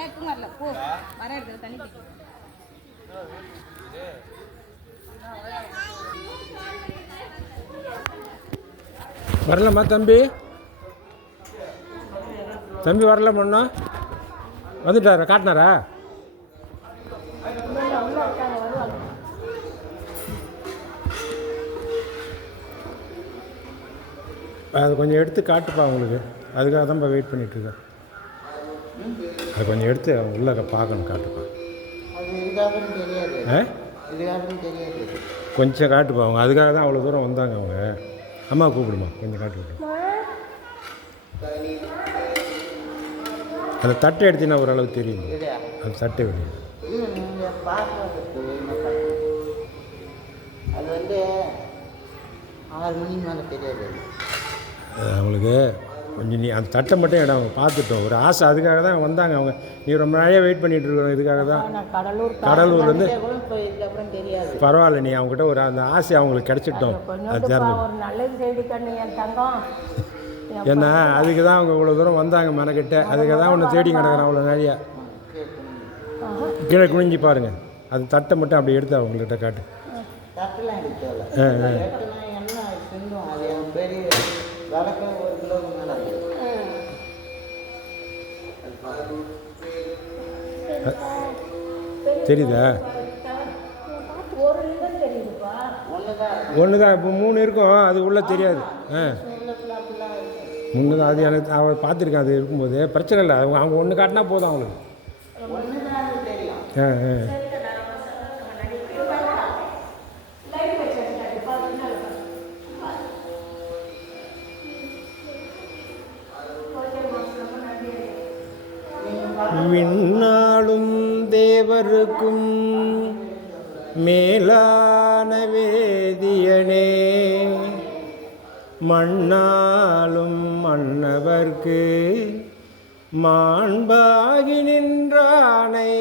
தண்ணிலாம் வரல. போ. வர இருக்குது தண்ணி வரலம்மா தம்பி. தம்பி வரல முன்னா. வந்துட்டாரா காட்டினாரா? அது கொஞ்சம் எடுத்து காட்டுப்பா உங்களுக்கு. அதுக்காக தான் வெயிட் பண்ணிகிட்ருக்கேன் அது கொஞ்சம் எடுத்து உள்ள பார்க்கணும் காட்டுப்பா. தெரியாது. தெரியாது. கொஞ்சம் காட்டுப்பா. அவங்க அதுக்காக தான் அவ்வளோ தூரம் வந்தாங்க அவங்க. அம்மா கூப்பிடுமா கொஞ்சம் காட்டு. அந்த தட்டை எடுத்தீங்கன்னா ஓரளவுக்கு தெரியும் இல்லையா? அந்த தட்டை? அது வந்து ஆறு மணிக்கு மேலே தெரியாது. அது அவங்களுக்கு கொஞ்சம் நீ அந்த தட்டை மட்டும் இடம் அவங்க பார்த்துட்டோம். ஒரு ஆசை அதுக்காக தான் வந்தாங்க அவங்க. நீ ரொம்ப நாளையாக வெயிட் பண்ணிட்டு இருக்கிறோம் இதுக்காக தான். கடலூர் கடலூர்லேருந்து கூட இப்போ இதுக்கப்புறம் தெரியாது. பரவாயில்ல நீ அவங்ககிட்ட ஒரு அந்த ஆசை அவங்களுக்கு கிடச்சிட்டோம். அது ஏன்னா அதுக்கு தான் அவங்க இவ்வளோ தூரம் வந்தாங்க மெனக்கிட்ட அதுக்கு தான் ஒன்று தேடி கிடக்குறேன் அவ்வளோ நிறையா கீழே குனிஞ்சு பாருங்கள் அது தட்டை மட்டும் அப்படி எடுத்து அவங்கள்ட்ட காட்டு. ஆ, ஆ. தெரியுதா? ஒன்று தான் இப்போ மூணு இருக்கும் அது உள்ளே தெரியாது. ஆ. முன்னு தான் அது எனக்கு அவன் பார்த்துருக்கேன் அது இருக்கும்போது. பிரச்சனை இல்லை அவங்க அவங்க ஒன்று காட்டினா போதும் அவங்களுக்கு. ஆ ஆ. விண்ணாளும் தேவருக்கும் மேலான வேதியனே. மண்ணாலும் மன்னவர்க்கு மாண்பாகி நின்றானை.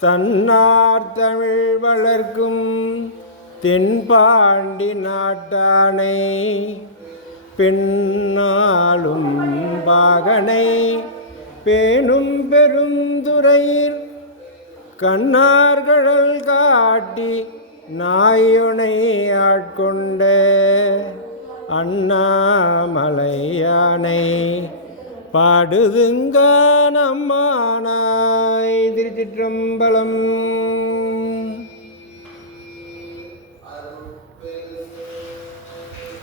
தன்னார் தமிழ் வளர்க்கும் தென்பாண்டி நாட்டானை. பெண்ணாலும் பாகனை பேணும் பெருந்துறையில் கண்ணார்கடல் காட்டி நாயுனை ஆட்கொண்ட அண்ணாமலையானை பாடுதுங்க நம்மானாய் திருச்சிற்றம்பலம்.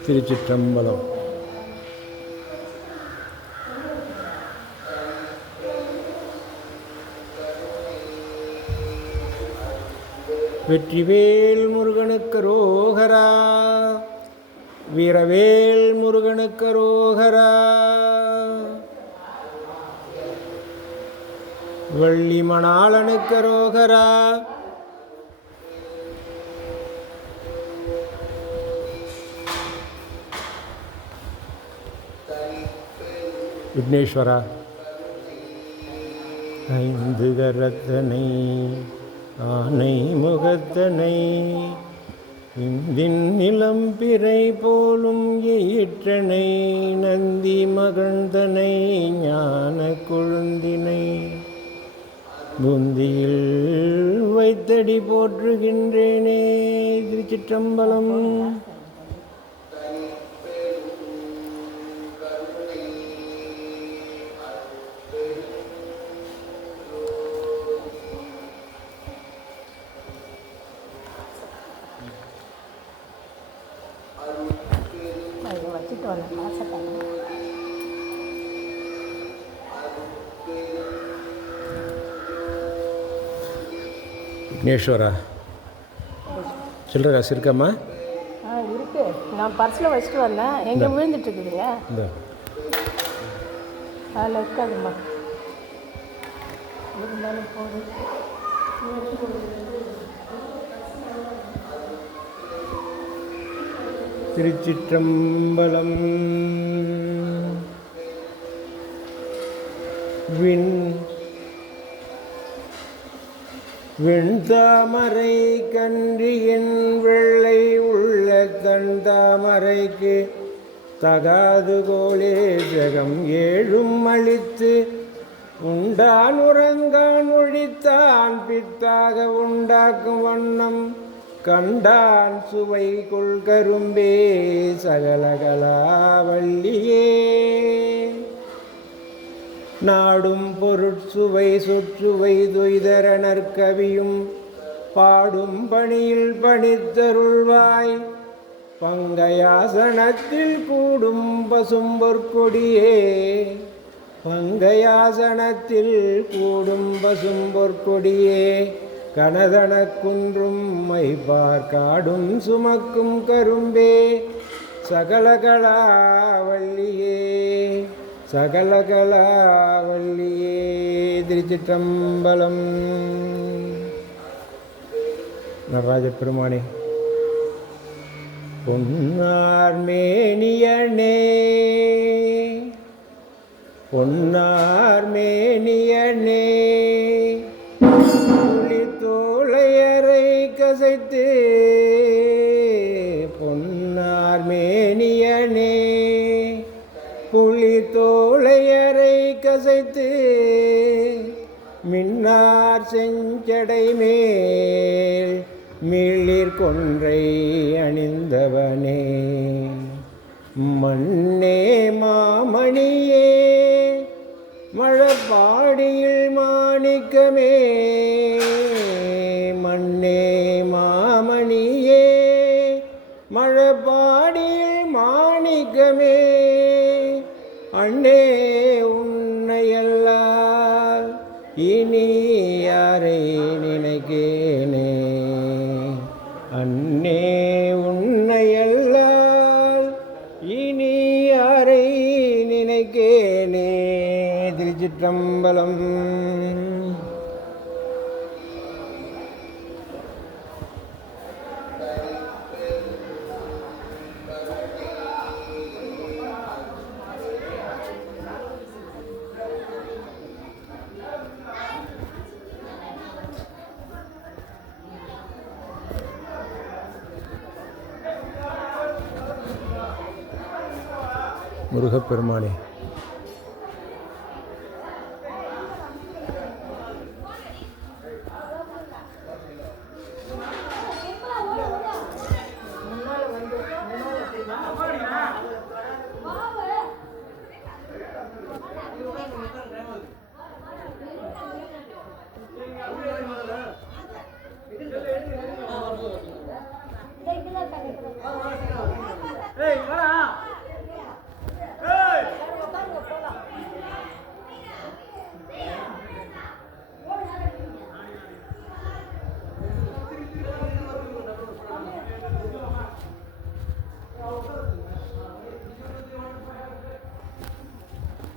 திருச்சிற்றம்பலம். வெற்றிவேல் முருகனுக்கு ரோகரா. வீரவேல் முருகனுக்கு ரோகரா. வள்ளி மணாளனுக்கு ரோகரா. விக்னேஸ்வரா. ஐந்து கரத்தனை ஆனை முகத்தனை இந்தின் நிலம்பிறை போலும் எயிற்றனை நந்தி மகழ்ந்தனை ஞான குழுந்தினை. புந்தியில் வைத்தடி போற்றுகின்றேனே திருச்சிற்றம்பலம். விக்னேஸ்வரா? சில்லற காசு இருக்காம்மா? ஆ இருக்கு. நான் பர்ஸில் வச்சுட்டு வந்தேன். எங்கே விழுந்துட்டு இருக்குதுங்க இந்த. அதில் இருக்காதும்மா. இருந்தாலும் போதும். திருச்சிற்றம்பலம். விண் வெண்தாமரை கன்றியின் வெள்ளை உள்ள தன் மறைக்கு தகாது கோலே ஜகம் ஏழும் அழித்து உண்டான் உறங்கான் ஒழித்தான் பித்தாக உண்டாக்கும் வண்ணம் கண்டான் சுவை கொள்கரும்பே சகலகலா வள்ளியே. நாடும் பொருட்சுவை சொற்சுவை துய்தரனர் கவியும் பாடும் பணியில் பணித்தருள்வாய். பங்கயாசனத்தில் கூடும் பசும்பொற்கொடியே. பங்கயாசனத்தில் கூடும் பசும்பொற்கொடியே. கனதன குன்றும் மைபார் காடும் சுமக்கும் கரும்பே. சகலகலா வள்ளியே. സകലകലാവള്ളിയേ തിരിച്ചിട്ടമ്പലം നടരാജപ്പെരുമാണി. പൊന്നാർമേണിയണേ പൊന്നാർമേണിയണേ புலி தோளையரை கசைத்து மின்னார் செஞ்சடை மேல் மிளிர் கொன்றை அணிந்தவனே. மண்ணே மாமணியே மழப்பாடியில் மாணிக்கமே. நினைக்கேனே அன்னே உன்னையல்லால் இனி யாரை நினைக்கேனே? திருச்சிற்றம்பலம். முருகப்பெருமானே.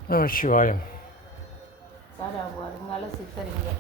நம சிவாயம். சார் வருங்கால சித்தரிங்க.